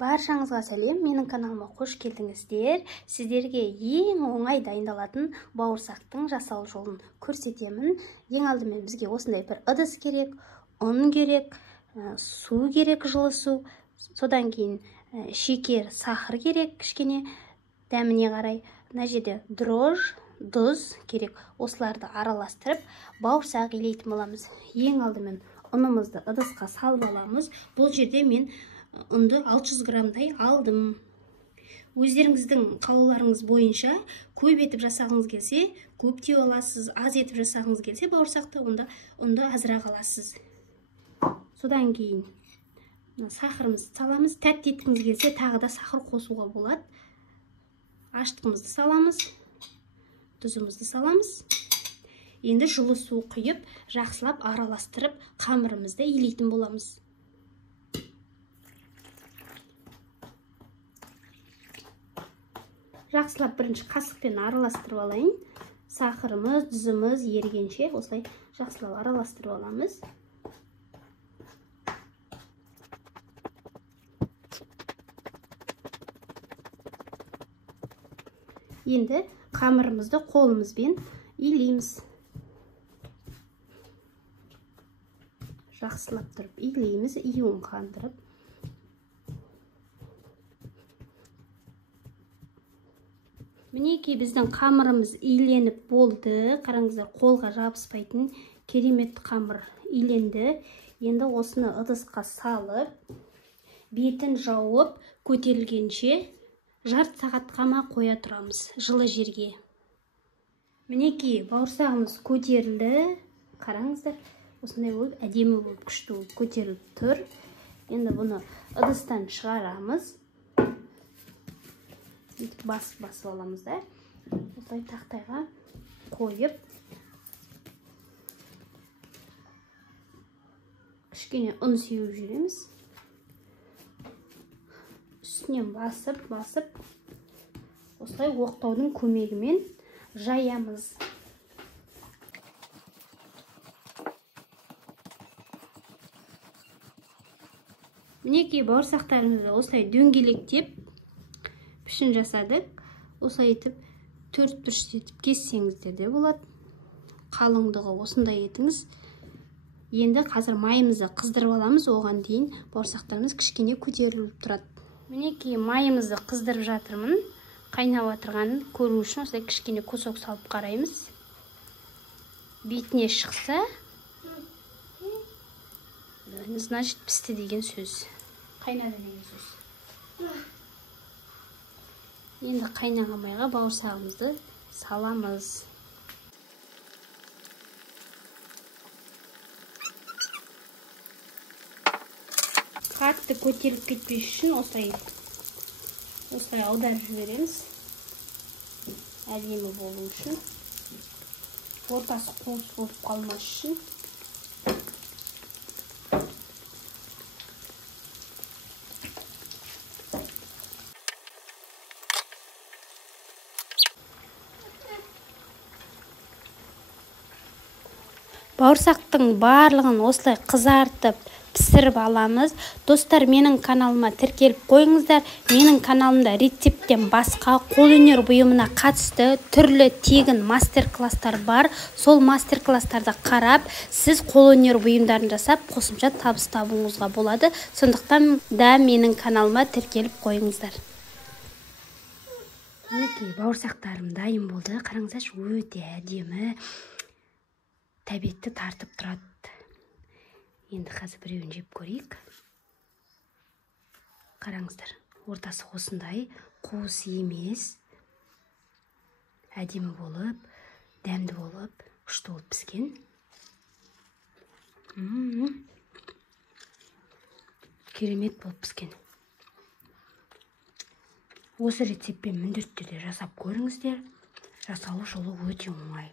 Баршаңызға сәлем, менің каналыма қош келдіңіздер. Сіздерге ең оңай дайындалатын бауырсақтың жасалу жолын көрсетемін. Ең алдымен бізге осындай бір ыдыс керек, ұн керек, су керек, жылы су. Содан кейін шекер, сахар керек, кішкене дәміне қарай. Мына жерде дрожж, тұз керек. Осыларды араластырып, бауырсақ илейтін боламыз. Ең алдымен ұнымызды ыдысқа салып аламыз. Бұл жерде мен ұнды 600 граммдай алдым. Өздеріңіздің қалауларыңыз бойынша көп етіп жасағыңыз келсе, көп теу аласыз, аз етіп жасағыңыз келсе, бауырсақты онда ұнды азырақ аласыз. Содан кейін сахарымызды саламыз. Тәтті еткіңіз келсе, тағы да сахар қосуға болады. Аштығымызды саламыз, тұзымызды саламыз. Енді жылы су құйып, жақсылап араластырып, қамырымызды илейтін боламыз. Жақсылап бірінші қасықпен араластырып алайын. Сахарымыз, тұзымыз ергенше осылай жақсылап араластырып аламыз. Енді қамырымызды қолымызбен илейміз. Жақсылап тұрып илейміз, июн қандырып. Мінекей біздің қамырымыз иленіп болды. Қараңыздар, қолға жабыспайтын керемет қамыр иленді. Енді осыны ыдысқа салып, бетін жауып, көтерілгенше жарты сағатқа ма қоя тұрамыз жылы жерге. Мінекей бауырсағымыз көтерілді. Қараңыздар, осындай болып, әдемі болып, күшті болып көтеріліп тұр. Енді бұны ыдыстан шығарамыз. Басып аламыз да. Осылай тақтайға қойып, кішкене ұн сеуіп жүреміз. Үстінен басып, осылай оқтаудың көмегімен жаямыз. Мінекей бауырсақтарымызды осылай дөңгелектеп пішін жасадық. Осылай етіп 4 етіп кессеңіздер де болады. Қалыңдығы осындай етіңіз. Енді қазір майымызды қыздырып аламыз. Оған дейін бауырсақтарымыз кішкене көтеріліп тұрады. Мінекей майымызды қыздырып жатырмын. Қайнап отырғанын көру үшін осылай кішкене кусок салып қараймыз. Бетіне шықса, значит пісті деген сөз. Қайнады деген сөз. Енді қайнаған майға бауырсағымызды саламыз. Қатты көтеріліп кетпес үшін осылай аударып жібереміз. Әдемі болу үшін. Ортасы қуыс болып қалмас үшін. Бауырсақтың барлығын осылай қызартып, пісіріп аламыз. Достар, менің каналыма тіркеліп қойыңыздар. Менің каналымда рецепттен басқа қолөнер бұйымына қатысты түрлі тегін мастер-класстар бар. Сол мастер-класстарды қарап, сіз қолөнер бұйымдарын жасап, қосымша табыс табуыңызға болады. Сондықтан да менің каналыма тіркеліп қойыңыздар. Мінекей бауырсақтарым дайын болды. Қараңыздаршы, өте әдемі. Тәбетті тартып тұрады. Енді қазір біреуін жеп көрейік. Қараңыздар, ортасы осындай, қуыс емес, әдемі болып, дәмді болып, күшті болып піскен. Керемет болып піскен. Осы рецептпен міндетті түрде жасап көріңіздер. Жасалу жолы өте оңай.